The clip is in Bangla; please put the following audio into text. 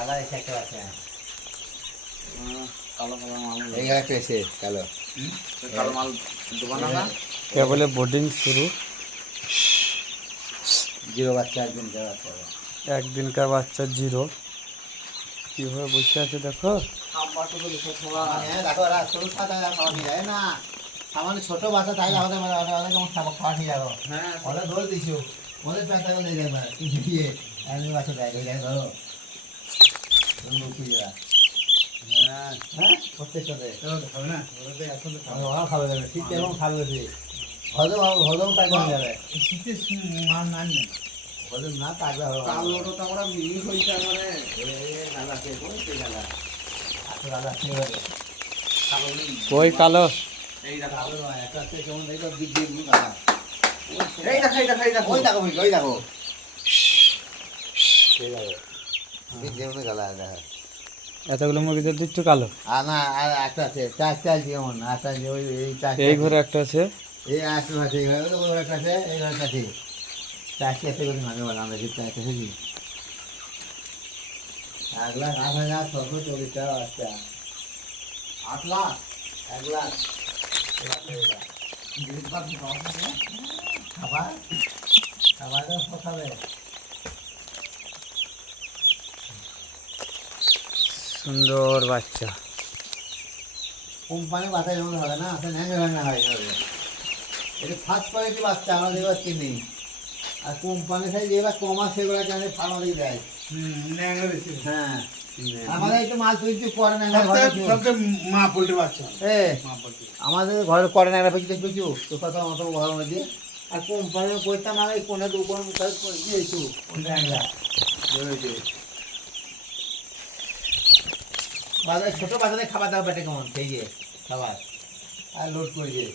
কালা এসে একটা আছে কালো কালো মাল এই একটা এসে কালো কালো মাল দোকান না কেবলে বোর্ডিং শুরু। জিরো বাচ্চা একদিন দেওয়া হবে একদিনকার বাচ্চা জিরো কিভাবে বসে আছে দেখো। হ্যাঁ দেখো ওরা ছোট সাদা খাওয়া নিয়ে যায় না সামান্য ছোট বাচ্চা তাই আমাদের ওদের কেমন খাওয়া নিয়ে যাবো হ্যাঁ ওরা ধরে দিছো ওদের প্যান্টটা নিয়ে যাবে দিয়ে একদিন বাচ্চা দেয় হয়ে যায় ধরো হ্যাঁ হ্যাঁ প্রত্যেকটাতে হবে না ওরা খাবে যাবে শীত এবং খাবে বেশি হজম হজম টাকা হয়ে যাবে শীতের মাল না নেই হজম না টাকা হবে কালোটা তো আমরা মিল হইছে মানে গালা খেয়ে কোনতে গালা আচ্ছা গালা খেয়ে হবে ওই কালো এই দেখো কালো নয় একটা আছে কেমন দেখো দিক দিক গালা এই দেখো এই দেখো এই দেখো ওই দেখো ওই দেখো ঠিক আছে দিক যেমন গালা দেখা এতগুলো মুরগিদের দিচ্ছ কালো। আর না আর একটা আছে চারটা যেমন একটা যে ওই এই চারটা এই ঘরে একটা আছে। এই একটা আছে এই ঘরে ওই একটা আছে এই ঘরে একটা আছে চারটি আছে করে মানে বলা আমরা জিততে আছে কি 1,08,640 টাকা বাচ্চা 8 লাখ 1 লাখ খাবার খাবার তো খাবে সুন্দর বাচ্চা। কোম্পানি বাচ্চা যেমন হবে না সে ন্যাংরা ন্যাংরা হয় এটা ফার্স্ট কোয়ালিটি বাচ্চা আমরা এবার কিনি আর কোম্পানি সাইজ যেগুলো কমা সেগুলো কেন ফার্মারি দেয় ন্যাংরা বেশি হ্যাঁ আমাদের এই তো মাল তুলতে করে না সবচেয়ে মা পোল্ট্রি বাচ্চা এ মা পোল্ট্রি আমাদের ঘরে করে না একটা পেয়েছি দেখবি তো কথা মতো ঘরের মধ্যে আর কোম্পানি করতাম না এই কোনে দোকান কাজ করে দিয়েছু ন্যাংরা বাজারে ছোটো বাজারে খাবার দাবার পেটে কেমন খেয়ে খাবার আর লোড করে দিয়ে